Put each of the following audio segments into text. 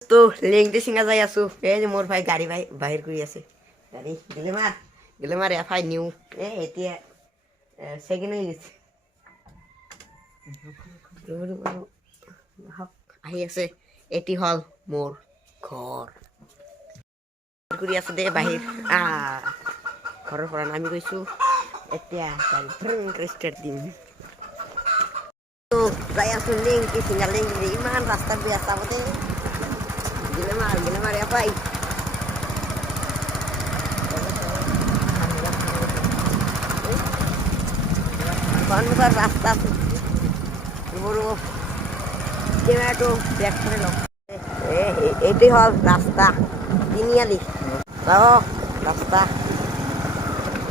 তো লেংটি সিঙ্গা যাই আছো এই যে মোর ভাই গাড়ি বাহির করে আছে গাড়ি গেলে মার এফআই নিউ এতিয়া সেকেন্ড হয়ে গেছে আহি আছে এটি হল মোর ঘর কৰি আছে দে বাহিৰ ঘৰৰ পৰা নামি গৈছো এতিয়া গাড়ী ষ্টাৰ্ট দিম যাই আছো লেংটি সিঙ্গা লেংটি ইমান ৰাস্তাত গৈ আছা মতে gila mar apa ini? Bukan rasta buru gimana tuh back করে নাও এটি হল রাস্তা তিনিআলি তাও রাস্তা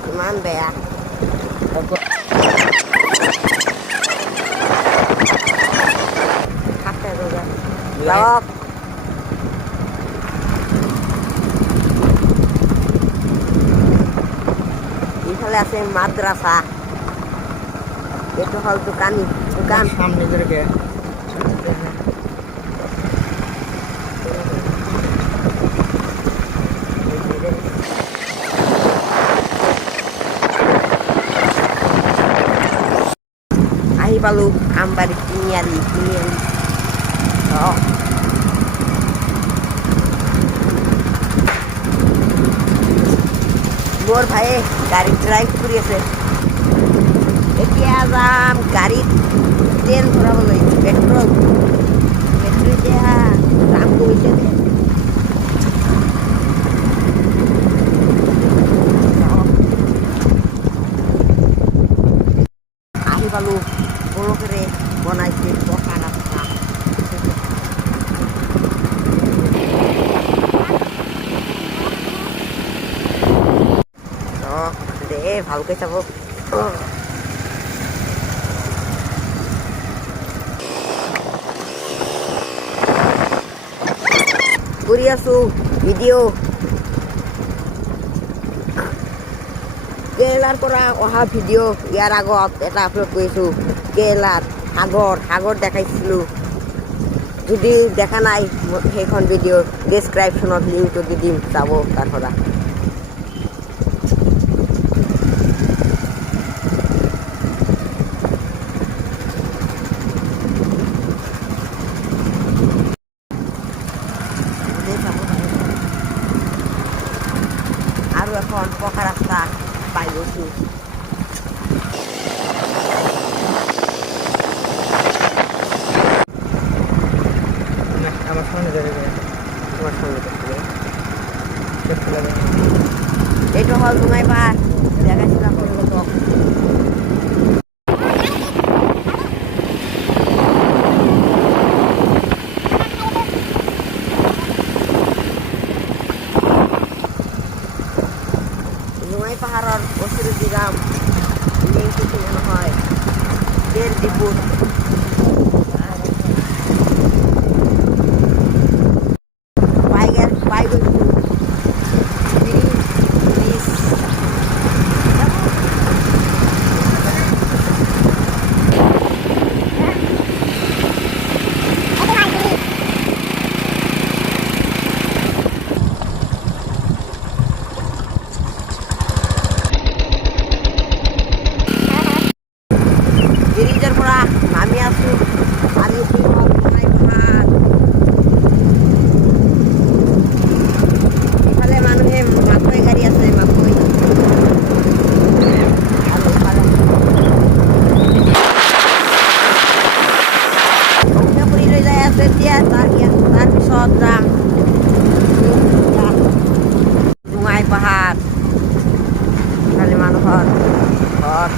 ইমান বেয়া খাতে রোজা তাও এখানে আছে মাদ্রাসা এটা হল দোকান সামনে থেকে আহি পালো আমবাড়ি তিনিআলি মোর ভাইয়ে গাড়ি ড্রাইভ কৰি আছে এতিয়া যাম গাড়ীত তেল ভৰাবলৈ পেট্ৰল এতিয়া দাম কমিছে আহি পালো বৰফেৰে বনাইছে পকা ৰাস্তা ভালকৈ চাব কৰি আছো ভিডিঅ' কেৰেলাৰ পৰা অহা ভিডিঅ' ইয়াৰ আগত এটা আপলোড কৰিছোঁ কেৰেলাত সাগৰ দেখাইছিলোঁ যদি দেখা নাই সেইখন ভিডিঅ' ডেছক্ৰিপশ্যনত লিংকটো দি দিম চাব তাৰ পৰা আৰু এখন পকা ৰাস্তা পাই গৈছো আমাৰ সামনে যাবে তোমাৰ সামনে এইটো হল তোমায় পাৰ দেখাইছিলাম পাহাড়ৰ ওচৰত যাম লেংটি নহয় তেল ডিপুত পাই গৈছো ব্ৰিজৰ পৰা নামি আছো আৰু ইফালে মানুহে মাকৈ গাড়ী আছে মাকৈ ফুৰি লৈ যাই আছে এতিয়া তাৰপিছত যাম ডুঙাই পাহাৰ ইফালে মানুহৰ ঘৰ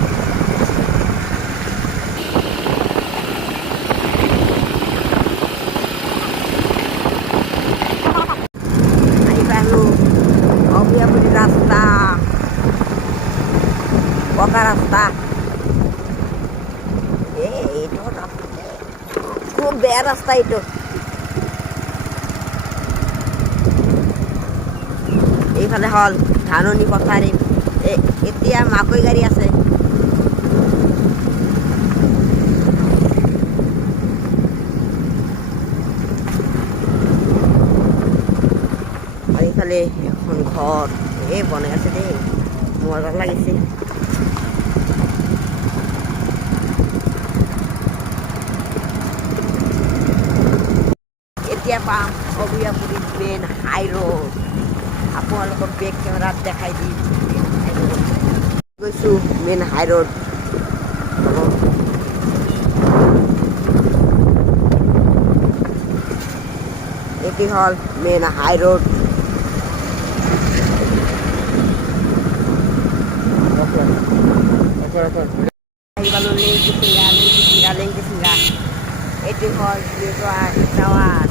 ৰাস্তা পকা ৰাস্তা খুব বেয়া ৰাস্তা এইটো এইফালে হল ধাননি পথাৰ এতিয়া মাকৈ গাড়ী আছে এইফালে এখন ঘৰ এই বনাই আছে দেই মজা লাগিছে এতিয়া পাম অভিয়াপুৰীত মেইন হাই ৰোড আপোনালোকৰ বেক কেমেৰাত দেখাই দিম গৈছোঁ মেইন হাই ৰোড এটি হল মেইন হাই ৰোড লেংকিছিংগা এটি হল টাওয়ার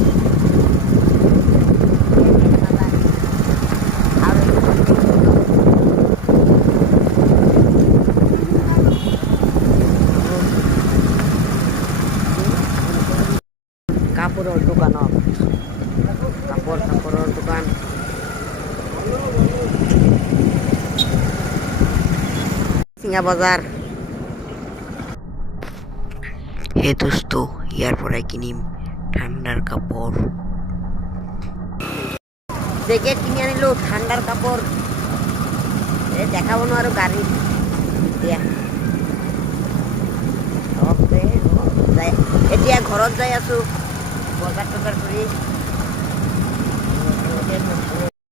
কাপড়ের দোকান কাপড়ের দোকান সিঙ্গা বাজার হে দোস্ত ইয়ার পরে কিনিম ঠান্ডার কাপড় জ্যাকেট কিনে আনিলো ঠান্ডার কাপড় দেখাবো না আরো গাড়ি এতিয়া ঘৰত যাই আছো বজাৰ টজাৰ কৰি